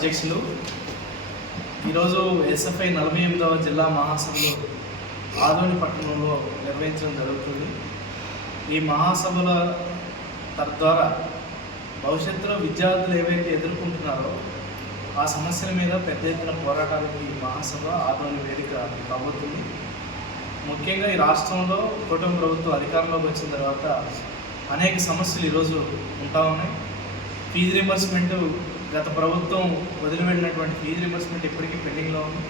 అధ్యక్షులు ఈరోజు ఎస్ఎఫ్ఐ 48వ జిల్లా మహాసభలు ఆదోని పట్టణంలో నిర్వహించడం జరుగుతుంది. ఈ మహాసభల తద్వారా భవిష్యత్తులో విద్యార్థులు ఏవైతే ఎదుర్కొంటున్నారో ఆ సమస్యల మీద పెద్ద ఎత్తున పోరాటానికి ఈ మహాసభ ఆదోని వేదిక కాబోతుంది. ముఖ్యంగా ఈ రాష్ట్రంలో కూటమి ప్రభుత్వం అధికారంలోకి వచ్చిన తర్వాత అనేక సమస్యలు ఈరోజు ఉంటా ఉన్నాయి. ఫీజు రీంబర్స్మెంట్ గత ప్రభుత్వం వదిలివెళ్ళినటువంటి ఫీజు రీంబర్స్మెంట్ ఇప్పటికీ పెండింగ్లో ఉంది.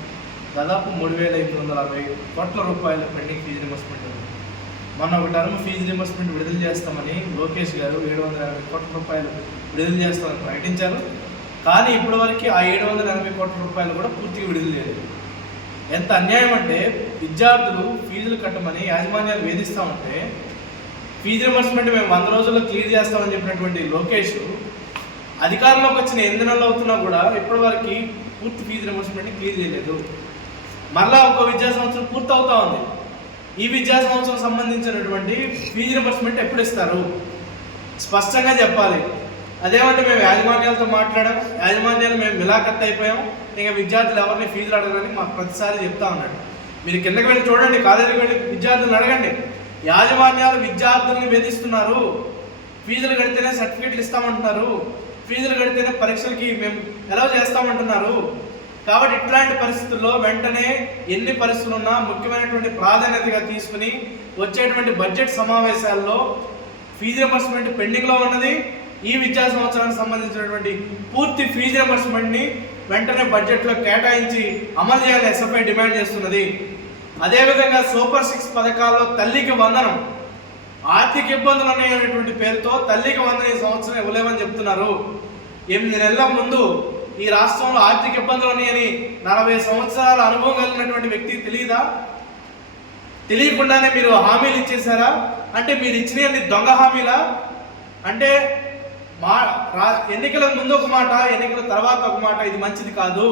దాదాపు 3,560 కోట్ల రూపాయల పెండింగ్ ఫీజు రీంబర్స్మెంట్ ఉంది. మొన్న ఒక టర్మ్ ఫీజు రీంబర్స్మెంట్ విడుదల చేస్తామని లోకేష్ గారు 780 కోట్ల రూపాయలు విడుదల చేస్తామని ప్రకటించారు. కానీ ఇప్పటివరకు ఆ 780 కోట్ల రూపాయలు కూడా పూర్తిగా విడుదల చేయలేదు. ఎంత అన్యాయం అంటే విద్యార్థులు ఫీజులు కట్టమని యాజమాన్యాలు వేధిస్తూ ఉంటే ఫీజు రీంబర్స్మెంట్ మేము 100 రోజుల్లో క్లియర్ చేస్తామని చెప్పినటువంటి లోకేష్ అధికారంలోకి వచ్చిన 8 నెలలు అవుతున్నా కూడా ఇప్పటివరకు పూర్తి ఫీజు రీంబర్స్మెంట్ని క్లియర్ చేయలేదు. మరలా ఒక విద్యా సంవత్సరం పూర్తి అవుతా ఉంది. ఈ విద్యా సంవత్సరం సంబంధించినటువంటి ఫీజు రీంబర్స్మెంట్ ఎప్పుడు ఇస్తారు స్పష్టంగా చెప్పాలి. అదేమంటే మేము యాజమాన్యాలతో మాట్లాడాం, యాజమాన్యాలు మేము మిలాఖత్ అయిపోయాం, ఇంకా విద్యార్థులు ఎవరిని ఫీజులు అడగడానికి మాకు ప్రతిసారి చెప్తా ఉన్నాడు. మీరు కిందకి వెళ్ళి చూడండి, కాలేజీకి వెళ్ళి విద్యార్థులను అడగండి. యాజమాన్యాలు విద్యార్థుల్ని వేధిస్తున్నారు. ఫీజులు కడితేనే సర్టిఫికెట్లు ఇస్తామంటున్నారు, ఫీజులు కడితేనే పరీక్షలకి మేము ఎలా చేస్తామంటున్నారు. కాబట్టి ఇట్లాంటి పరిస్థితుల్లో వెంటనే ఎన్ని పరిస్థితులు ఉన్నా ముఖ్యమైనటువంటి ప్రాధాన్యతగా తీసుకుని వచ్చేటువంటి బడ్జెట్ సమావేశాల్లో ఫీజు రీంబర్స్మెంట్ పెండింగ్లో ఉన్నది. ఈ విద్యా సంవత్సరానికి సంబంధించినటువంటి పూర్తి ఫీజు రీంబర్స్మెంట్ని వెంటనే బడ్జెట్లో కేటాయించి అమలు చేయాలని ఎస్ఎఫ్ఐ డిమాండ్ చేస్తున్నది. అదేవిధంగా సూపర్ 6 పథకాల్లో తల్లికి వందనం, ఆర్థిక ఇబ్బందులు ఉన్నాయనేటువంటి పేరుతో తల్లికి వందనం ఈ సంవత్సరం ఇవ్వలేమని చెప్తున్నారు. 8 నెలల ముందు ఈ రాష్ట్రంలో ఆర్థిక ఇబ్బందులు ఉన్నాయని 40 సంవత్సరాల అనుభవం కలిగినటువంటి వ్యక్తికి తెలియదా? తెలియకుండానే మీరు హామీలు ఇచ్చేశారా? అంటే మీరు ఇచ్చినవన్నీ దొంగ హామీలా? అంటే ఎన్నికల ముందు ఒక మాట, ఎన్నికల తర్వాత ఒక మాట, ఇది మంచిది కాదు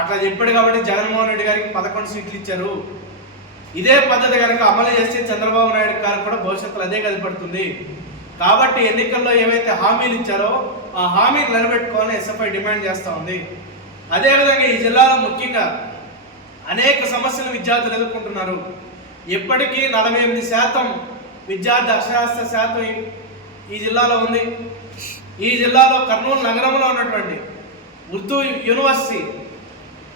అట్లా చెప్పాడు. కాబట్టి జగన్మోహన్ రెడ్డి గారికి 11 సీట్లు ఇచ్చారు. ఇదే పద్ధతి కనుక అమలు చేస్తే చంద్రబాబు నాయుడు గారికి కూడా భవిష్యత్తులో అదే కనపడుతుంది. కాబట్టి ఎన్నికల్లో ఏవైతే హామీలు ఇచ్చారో ఆ హామీని నిలబెట్టుకోవాలని ఎస్ఎఫ్ఐ డిమాండ్ చేస్తూ ఉంది. అదేవిధంగా ఈ జిల్లాలో ముఖ్యంగా అనేక సమస్యలు విద్యార్థులు ఎదుర్కొంటున్నారు. ఇప్పటికీ 48% విద్యార్థి అక్షరాస్యత శాతం ఈ జిల్లాలో ఉంది. ఈ జిల్లాలో కర్నూలు నగరంలో ఉన్నటువంటి ఉర్దూ యూనివర్సిటీ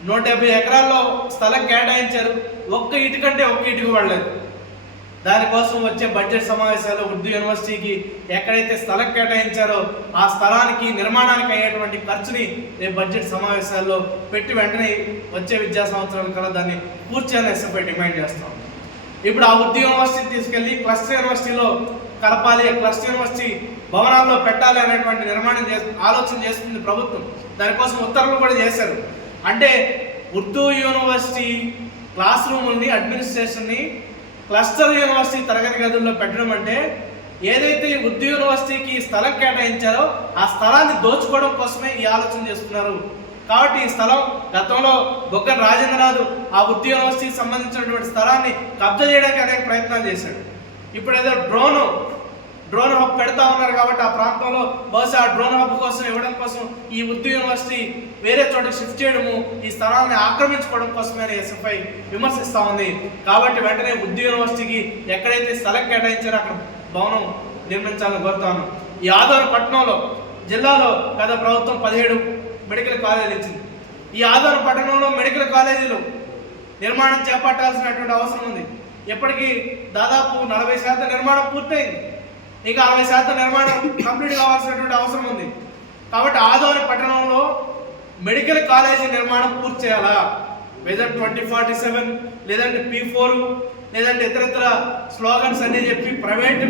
170 ఎకరాల్లో స్థలం కేటాయించారు. ఒక్క ఇటుకంటే ఒక్క ఇటుకు పడలేదు. దానికోసం వచ్చే బడ్జెట్ సమావేశాలు ఉర్దూ యూనివర్సిటీకి ఎక్కడైతే స్థలం కేటాయించారో ఆ స్థలానికి నిర్మాణానికి అయ్యేటువంటి ఖర్చుని రేపు బడ్జెట్ సమావేశాల్లో పెట్టి వెంటనే వచ్చే విద్యా సంవత్సరాల కల్లా దాన్ని పూర్తి చేయాలని ఎస్ఎఫ్ఐ డిమాండ్ చేస్తాం. ఇప్పుడు ఆ ఉర్దూ యూనివర్సిటీ తీసుకెళ్లి క్లస్టర్ యూనివర్సిటీలో కలపాలి, క్లస్టర్ యూనివర్సిటీ భవనాల్లో పెట్టాలి అనేటువంటి ఆలోచన చేస్తుంది ప్రభుత్వం. దానికోసం ఉత్తర్వులు కూడా చేశారు. అంటే ఉర్దూ యూనివర్సిటీ క్లాస్ రూముల్ని, అడ్మినిస్ట్రేషన్ని క్లస్టర్ యూనివర్సిటీ తరగతి గదుల్లో పెట్టడం అంటే ఏదైతే ఉర్దూ యూనివర్సిటీకి స్థలం కేటాయించారో ఆ స్థలాన్ని దోచుకోవడం కోసమే ఈ ఆలోచన చేస్తున్నారు. కాబట్టి ఈ స్థలం గతంలో బొగ్గన రాజేంద్రనాథ్ ఆ ఉర్దూ యూనివర్సిటీకి సంబంధించినటువంటి స్థలాన్ని కబ్జా చేయడానికి అనేక ప్రయత్నాలు చేశాడు. ఇప్పుడు ఏదో డ్రోన్ హబ్ పెడతా ఉన్నారు కాబట్టి ఆ ప్రాంతంలో బహుశా ఆ డ్రోన్ హబ్ కోసం ఇవ్వడం కోసం ఈ ఉర్దూ యూనివర్సిటీ వేరే చోట షిఫ్ట్ చేయడము, ఈ స్థలాన్ని ఆక్రమించుకోవడం కోసమే ఎస్ఎఫ్ఐ విమర్శిస్తూ ఉంది. కాబట్టి వెంటనే ఉర్దూ యూనివర్సిటీకి ఎక్కడైతే స్థలం కేటాయించారో అక్కడ భవనం నిర్మించాలని కోరుతాను. ఈ ఆదోని పట్టణంలో జిల్లాలో గత ప్రభుత్వం 17 మెడికల్ కాలేజీలు ఇచ్చింది. ఈ ఆదోని పట్టణంలో మెడికల్ కాలేజీలు నిర్మాణం చేపట్టాల్సినటువంటి అవసరం ఉంది. ఇప్పటికీ దాదాపు 40% నిర్మాణం పూర్తయింది. ఇంకా 60% నిర్మాణం కంప్లీట్ కావాల్సినటువంటి అవసరం ఉంది. కాబట్టి ఆదోని పట్టణంలో మెడికల్ కాలేజీ నిర్మాణం పూర్తి చేయాలా? వెదర్ 2047 లేదంటే P4 లేదంటే ఇతరత్ర స్లోగన్స్ అన్ని చెప్పి ప్రైవేట్